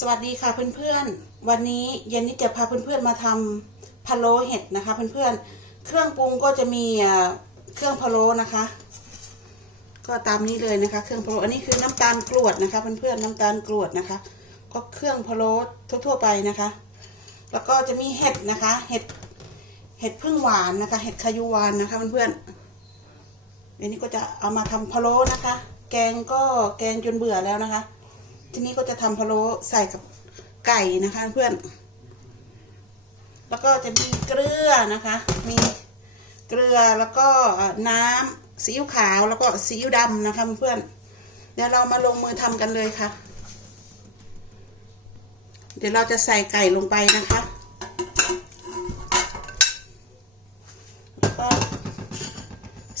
สวัสดีค่ะเพื่อนๆ วันนี้เย็นนี้จะพาเพื่อนๆมาทำพะโล้เห็ดนะคะเพื่อนๆ เครื่องปรุงก็จะมีเครื่องพะโล้นะคะ ก็ตามนี้เลยนะคะ เครื่องพะโล้อันนี้คือน้ำตาลกรวดนะคะเพื่อนๆน้ำตาลกรวดนะคะ ก็เครื่องพะโล้ทั่วๆไปนะคะ แล้วก็จะมีเห็ดนะคะเห็ดเห็ดพึ่งหวานนะคะ เห็ดคายูวานนะคะเพื่อนๆเดี๋ยวนี้ก็จะเอามาทำพะโล้นะคะ แกงก็แกงจนเบื่อแล้วนะคะ ทีนี้ก็จะทำพะโล้ใส่กับไก่นะคะเพื่อน แล้วก็จะมีเกลือนะคะ มีเกลือแล้วก็น้ำซีอิ๊วขาวแล้วก็ซีอิ๊วดำนะคะเพื่อนเดี๋ยวเรามาลงมือทำกันเลยค่ะ เดี๋ยวเราจะใส่ไก่ลงไปนะคะแล้วก็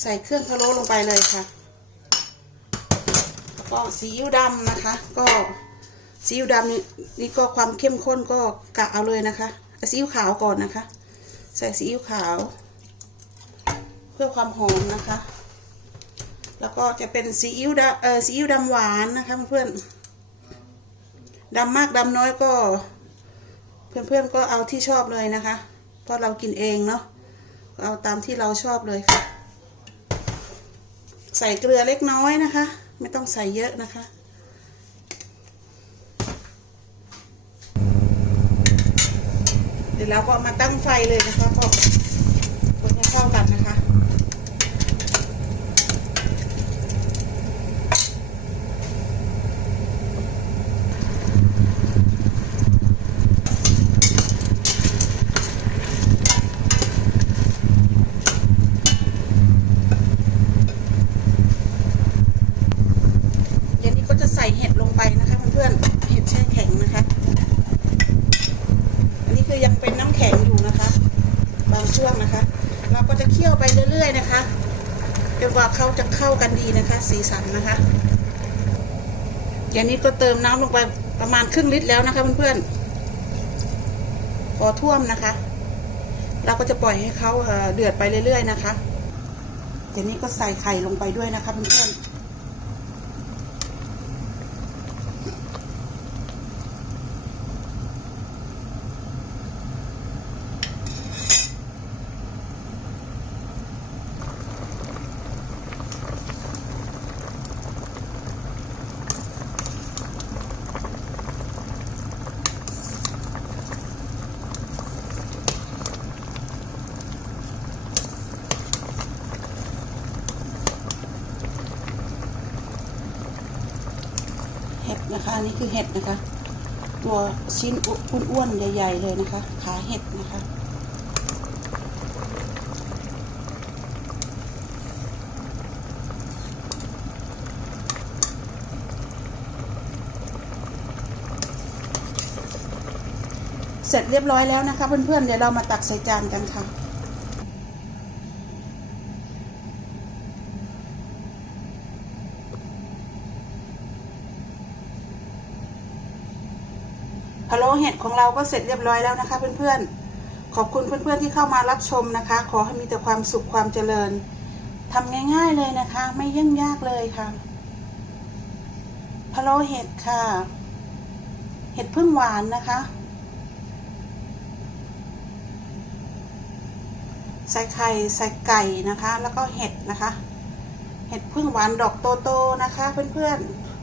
ใส่เครื่องพะโล้ลงไปเลยค่ะ ก็ซีอิ๊วดำนะคะ ก็ซีอิ๊วดำนี่นี่ก็ความเข้มข้นก็กะเอาเลยนะคะซีอิ๊วขาวก่อนนะคะ ใส่ซีอิ๊วขาว เพื่อความหอมนะคะ แล้วก็จะเป็นซีอิ๊วดำเออซีอิ๊วดำหวานนะคะเพื่อนดำมากดำน้อยก็ เพื่อนๆก็เอาที่ชอบเลยนะคะ เพราะเรากินเองเนาะเอาตามที่เราชอบเลยค่ะ ใส่เกลือเล็กน้อยนะคะ ไม่ต้องใส่เยอะนะคะ เดี๋ยวเราก็มาตั้งไฟเลยนะคะพอคนให้เข้ากันนะคะ เดี๋ยวนี้ก็จะใส่เห็ดลงไปนะคะเพื่อนๆ เห็ดแช่แข็งนะคะ อันนี้คือยังเป็นน้ำแข็งอยู่นะคะ บางช่วงนะคะ เราก็จะเคี่ยวไปเรื่อยๆ นะคะจนกว่าเขาจะเข้ากันดีนะคะ สีสันนะคะ อย่างนี้ก็เติมน้ำลงไปประมาณครึ่งลิตรแล้วนะคะเพื่อนๆพอท่วมนะคะ เราก็จะปล่อยให้เขาเอ่อเดือดไปเรื่อยๆนะคะเดี๋ยวนี้ก็ใส่ไข่ลงไปด้วยนะคะเพื่อนๆ เห็ดนะคะอันนี่คือเห็ดนะคะ ตัวชิ้นอ้วนๆใหญ่ๆเลยนะคะ ขาเห็ดนะคะเสร็จเรียบร้อยแล้วนะคะเพื่อนๆ เดี๋ยวเรามาตักใส่จานกันค่ะ พะโล้เห็ดของเราก็เสร็จเรียบร้อยแล้วนะคะเพื่อนๆ ขอบคุณเพื่อนๆที่เข้ามารับชมนะคะ ขอให้มีแต่ความสุขความเจริญทำง่ายๆเลยนะคะ ไม่ยุ่งยากเลยค่ะพะโล้เห็ดค่ะ เห็ดพึ่งหวานนะคะ ใส่ไข่ใส่ไก่นะคะ แล้วก็เห็ดนะคะ เห็ดพึ่งหวานดอกโตๆนะคะ เพื่อนๆ